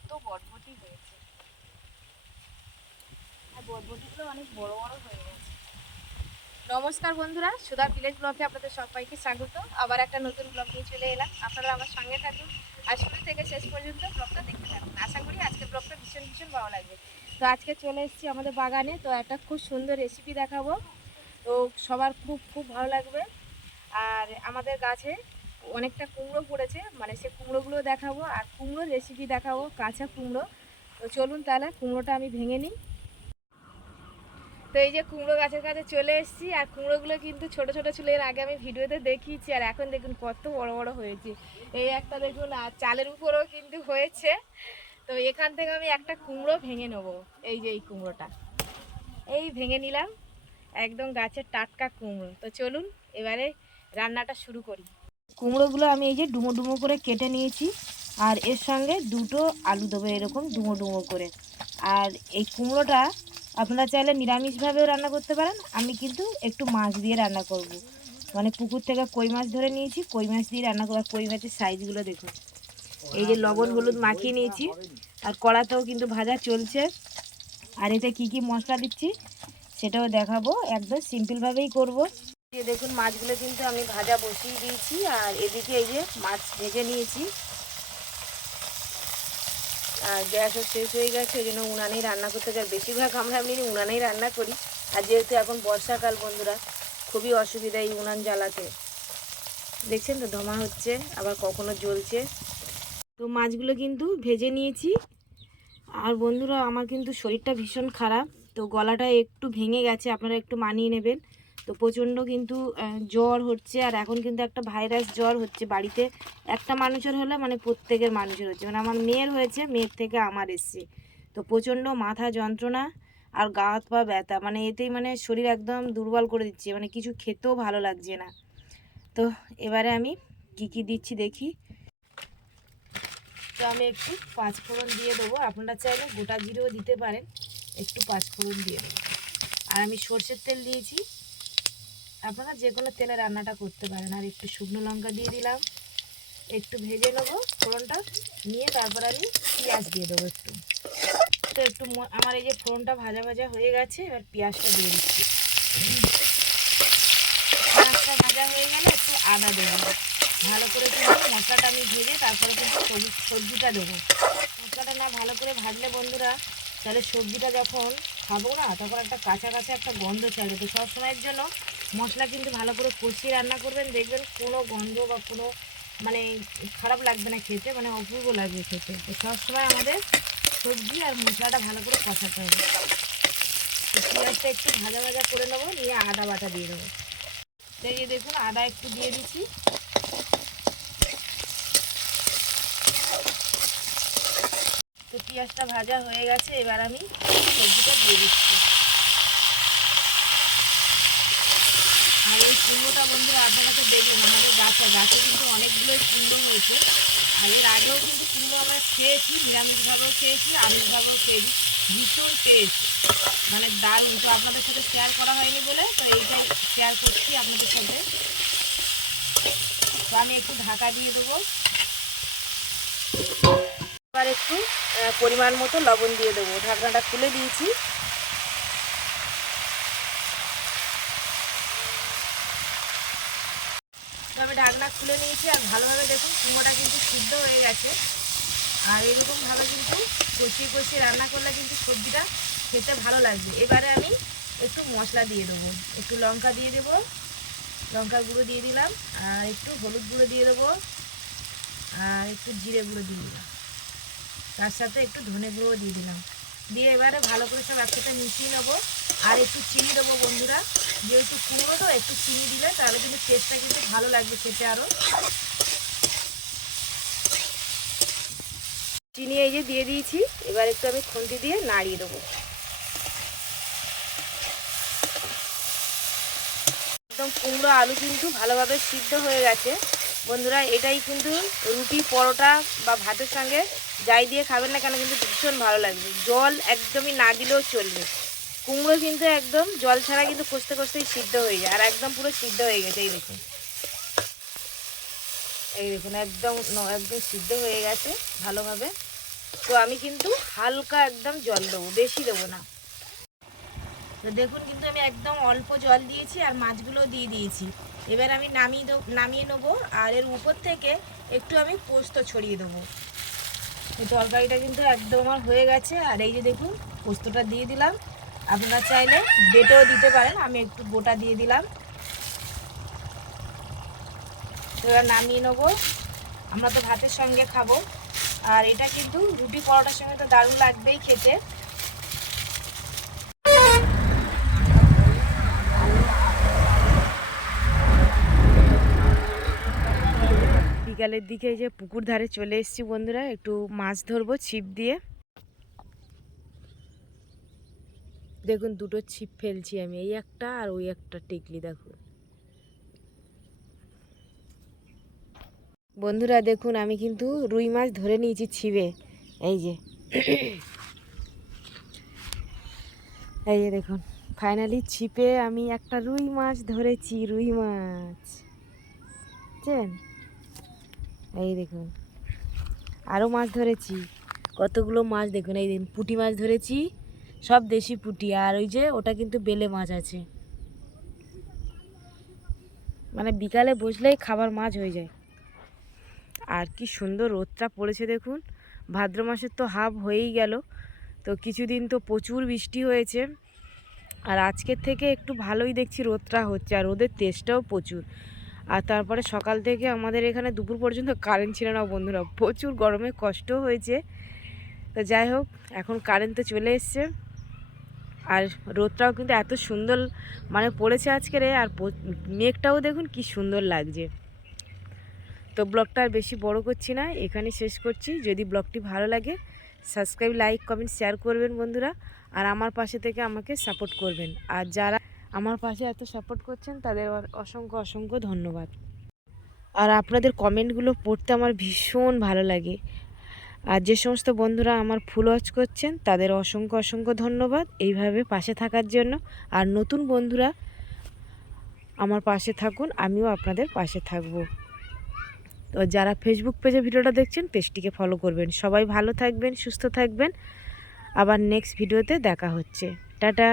কত বটবটি হয়েছে। আর বটবটিগুলো অনেক বড় বড় হয়ে গেছে। নমস্কার বন্ধুরা, সুধা ভিলেজ ব্লগে আপনাদের সবাইকে স্বাগত। আবার একটা নতুন ব্লগ নিয়ে চলে এলাম। আপনারা আমার সঙ্গে থাকুন। আর শুরু থেকে শেষ পর্যন্ত ব্লগটা দেখতে থাকুন। আশা করি আজকে ব্লগটা ভীষণ ভীষণ ভালো লাগবে। তো আজকে চলে এসেছি আমাদের বাগানে। তো একটা খুব সুন্দর রেসিপি দেখাবো। তো সবার খুব খুব ভালো লাগবে। আর আমাদের গাছে অনেকটা কুমড়ো পড়েছে মানে সে কুমড়োগুলো দেখাবো আর কুমড়ো রেসিপি দেখাবো, কাঁচা কুমড়ো। তো চলুন তাহলে কুমড়োটা আমি ভেঙে নিই। তো এই যে কুমড়ো গাছের কাছে চলে এসেছি আর কুমড়োগুলো কিন্তু ছোট ছোট ছিল, এর আগে আমি ভিডিওতে দেখিয়েছি আর এখন দেখুন কত বড় বড় হয়েছে। এই একটা দেখুন, আর চালের উপরেও কিন্তু হয়েছে। তো এখান থেকে আমি একটা কুমড়ো ভেঙে নেব, এই যে এই কুমড়োটা। এই ভেঙে নিলাম, একদম গাছের টাটকা কুমড়ো। তো চলুন, এবারে রান্নাটা শুরু করি। কুমড়োগুলো আমি এই যে ডুমো ডুমো করে কেটে নিয়েছি। আর এর সঙ্গে দুটো আলু দেবো এরকম ডুমো ডুমো করে। আর এই কুমড়োটা আপনারা চাইলে নিরামিষভাবেও রান্না করতে পারেন। আমি কিন্তু একটু মাছ দিয়ে রান্না করব। মানে পুকুর থেকে কই মাছ ধরে নিয়েছি, কই মাছ দিয়ে রান্না করা, কই মাছের সাইজগুলো দেখুন। এই যে লবণ, হলুদ মাখিয়ে নিয়েছি। আর কড়াতেও কিন্তু ভাজা চলছে। আর এতে কি কি মশলা দিচ্ছি, সেটাও দেখাবো। একদম সিম্পলভাবেই করব। এই দেখুন, মাছগুলো কিন্তু আমি ভাজা বসিয়ে দিয়েছি, আর এদিকে এই যে মাছ ভেজে নিয়েছি। আর গ্যাসও শেষ হয়ে গেছে ওই জন্য উনানেই রান্না করতে চাই। বেশিরভাগ আমরা এমনি উনানেই রান্না করি। আর যেহেতু এখন বর্ষাকাল বন্ধুরা, খুবই অসুবিধা এই উনান জ্বালাতে। দেখছেন তো ধমা হচ্ছে, আবার কখনো জ্বলছে। তো মাছগুলো কিন্তু ভেজে নিয়েছি। আর বন্ধুরা, আমার কিন্তু শরীরটা ভীষণ খারাপ, তো গলাটা একটু ভেঙে গেছে, আপনারা একটু মানিয়ে নেবেন। তো প্রচণ্ড কিন্তু জ্বর হচ্ছে আর এখন কিন্তু একটা ভাইরাস জ্বর হচ্ছে বাড়িতে। একটা মানুষের হলে মানে প্রত্যেকের মানুষের হচ্ছে। মানে আমার মেয়ের হয়েছে, মেয়ের থেকে আমার এসছে। তো প্রচণ্ড মাথা যন্ত্রণা আর গা হাত পা ব্যথা। মানে এতেই মানে শরীর একদম দুর্বল করে দিচ্ছে। মানে কিছু খেতেও ভালো লাগছে না। তো এবারে আমি কি কি দিচ্ছি দেখি। তো আমি একটু পাঁচফোড়ন দিয়ে দেবো। আপনারা চাইলে গোটা জিরেও দিতে পারেন। একটু পাঁচফোড়ন দিয়ে দেবো। আর আমি সর্ষের তেল দিয়েছি। আপনারা যে কোনো তেলে রান্নাটা করতে পারেন। আর একটু শুকনো লঙ্কা দিয়ে দিলাম। একটু ভেজে নেব ফোড়নটা। নিয়ে তারপর আমি পেঁয়াজ দিয়ে দেবো একটু। তো একটু আমার এই যে ফোড়নটা ভাজা ভাজা হয়ে গেছে, এবার পেঁয়াজটা দিয়ে দিচ্ছি। পেঁয়াজটা ভাজা হয়ে গেলে একটু আদা দেবো। ভালো করে কিন্তু মশলাটা আমি ভেজে তারপরে কিন্তু সবজি সবজিটা দেবো। মশলাটা না ভালো করে ভাজলে বন্ধুরা, তাহলে সবজিটা যখন খাব না, তখন একটা কাঁচা কাঁচা একটা গন্ধ ছাড়বে। তো সবসময়ের জন্য মশলা কিন্তু ভালো করে কষিয়ে রান্না করবেন, দেখবেন কোনো গন্ধ বা কোনো মানে খারাপ লাগবে না খেতে মানে অপূর্ব লাগবে খেতে। তো সবসময় আমাদের সবজি আর মশলাটা ভালো করে কষাতে হবে। পেঁয়াজটা একটু ভাজা ভাজা করে নেব, নিয়ে আদা বাটা দিয়ে দেবো। তো এই দেখুন, আদা একটু দিয়ে দিচ্ছি। তো পেঁয়াজটা ভাজা হয়ে গেছে, এবার আমি সবজিটা দিয়ে দিচ্ছি। এই কুমড়োটা বন্ধুরা আপনারা তো দেখলেন, আমাদের গাছে গাছে কিন্তু অনেকগুলোই কুমড়ো হয়েছে। আর এর আগেও কিন্তু কুমড়ো আমরা খেয়েছি, নিরামিষভাবেও খেয়েছি, আমিষভাবেও খেয়েছি। ভীষণ টেস্ট মানে দারুণ। তো আপনাদের সাথে শেয়ার করা হয়নি বলে, তো এইটাই শেয়ার করছি আপনাদের সাথে। তো আমি একটু ঢাকা দিয়ে দেবো। এবার একটু পরিমাণ মতো লবণ দিয়ে দেবো। ঢাকনাটা খুলে দিয়েছি তো আমি ঢাকনা খুলে নিয়েছি আর ভালোভাবে দেখুন কুমোটা কিন্তু সিদ্ধ হয়ে গেছে। আর এরকমভাবে কিন্তু কষিয়ে কষিয়ে রান্না করলে কিন্তু সবজিটা খেতে ভালো লাগবে। এবারে আমি একটু মশলা দিয়ে দেবো। একটু লঙ্কা দিয়ে দেবো। লঙ্কা গুঁড়ো দিয়ে দিলাম। আর একটু হলুদ গুঁড়ো দিয়ে দেবো। আর একটু জিরে গুঁড়ো দিয়ে দিলাম। তার সাথে একটু ধনে গুঁড়ো দিয়ে দিলাম। দিয়ে এবারে ভালো করে সব একসাথে মিশিয়ে নেব। আর একটু চিনি দেবো বন্ধুরা। যেহেতু কুমড়ো তো, একটু চিনি দিলে তাহলে কিন্তু টেস্টটা কিন্তু ভালো লাগবে খেতে আরও চিনি এই যে দিয়ে দিয়েছি, এবার একটু আমি খুন্তি দিয়ে নাড়িয়ে দেবো। একদম কুমড়ো আলু কিন্তু ভালোভাবে সিদ্ধ হয়ে গেছে। বন্ধুরা, এটাই কিন্তু রুটি, পরোটা বা ভাতের সঙ্গে যাই দিয়ে খাবেন না কেন কিন্তু ভীষণ ভালো লাগবে। জল একদমই না দিলেও চলবে। কুমড়ো কিন্তু একদম জল ছাড়া কিন্তু কষতে কষতেই সিদ্ধ হয়ে যায়। আর একদম পুরো সিদ্ধ হয়ে গেছে, এই দেখুন। এই দেখুন, একদম একদম সিদ্ধ হয়ে গেছে ভালোভাবে। তো আমি কিন্তু হালকা একদম জল দেবো, বেশি দেবো না। তো দেখুন কিন্তু আমি একদম অল্প জল দিয়েছি আর মাছগুলো দিয়ে দিয়েছি। এবার আমি নামিয়ে দেবো, নামিয়ে নেব আর এর উপর থেকে একটু আমি পোস্ত ছড়িয়ে দেবো। তরকারিটা কিন্তু একদম আমার হয়ে গেছে। আর এই যে দেখুন, পোস্তটা দিয়ে দিলাম। আপনারা চাইলে বেটেও দিতে পারেন। আমি একটু গোটা দিয়ে দিলাম। এবার নামিয়ে নেব। আমরা তো ভাতের সঙ্গে খাব। আর এটা কিন্তু রুটি পরোটার সঙ্গে তো দারুণ লাগবেই খেতে। বিকালের দিকে যে পুকুর ধারে চলে এসেছি বন্ধুরা। একটু মাছ ধরবো ছিপ দিয়ে। দেখুন, দুটো ছিপ ফেলছি আমি। এই একটা আর ওই একটা টিকলি, দেখুন। বন্ধুরা, দেখুন, আমি কিন্তু রুই মাছ ধরে নিয়েছি ছিপে। এই যে। এই যে, দেখুন ফাইনালি ছিপে আমি একটা রুই মাছ ধরেছি, রুই মাছ। বুঝছেন? এই দেখুন আরও মাছ ধরেছি। কতগুলো মাছ, দেখুন, এই দিন পুঁটি মাছ ধরেছি। সব দেশি পুটি, আর ওই যে ওটা কিন্তু বেলে মাছ আছে। মানে বিকালে বসলেই খাবার মাছ হয়ে যায়। আর কি সুন্দর রোদটা পড়েছে দেখুন। ভাদ্র মাসের তো হাফ হয়েই গেল। তো কিছুদিন তো প্রচুর বৃষ্টি হয়েছে। আর আজকের থেকে একটু ভালোই দেখছি রোদটা হচ্ছে, আর রোদের তেজটাও প্রচুর। আর তারপরে সকাল থেকে আমাদের এখানে দুপুর পর্যন্ত কারেন্ট ছিল না বন্ধুরা, প্রচুর গরমে কষ্ট হয়েছে। তো যাই হোক, এখন কারেন্ট তো চলে এসছে। আর রোদটাও কিন্তু এত সুন্দর মানে পড়েছে আজকের আর মেঘটাও দেখুন কি সুন্দর লাগছে। তো ব্লগটা আর বেশি বড় করছি না এখানে শেষ করছি। যদি ব্লগটি ভালো লাগে, সাবস্ক্রাইব, লাইক, কমেন্ট, শেয়ার করবেন বন্ধুরা। আর আমার পাশে থেকে আমাকে সাপোর্ট করবেন। আর যারা আমার পাশে এত সাপোর্ট করছেন, তাদের অসংখ্য অসংখ্য ধন্যবাদ। আর আপনাদের কমেন্টগুলো পড়তে আমার ভীষণ ভালো লাগে। আর যে সমস্ত বন্ধুরা আমার ফুল ওয়াচ করছেন, তাদের অসংখ্য অসংখ্য ধন্যবাদ এইভাবে পাশে থাকার জন্য। আর নতুন বন্ধুরা আমার পাশে থাকুন, আমিও আপনাদের পাশে থাকব। তো যারা ফেসবুক পেজে ভিডিওটা দেখছেন, পেজটিকে ফলো করবেন। সবাই ভালো থাকবেন, সুস্থ থাকবেন। আবার নেক্সট ভিডিওতে দেখা হচ্ছে। টাটা!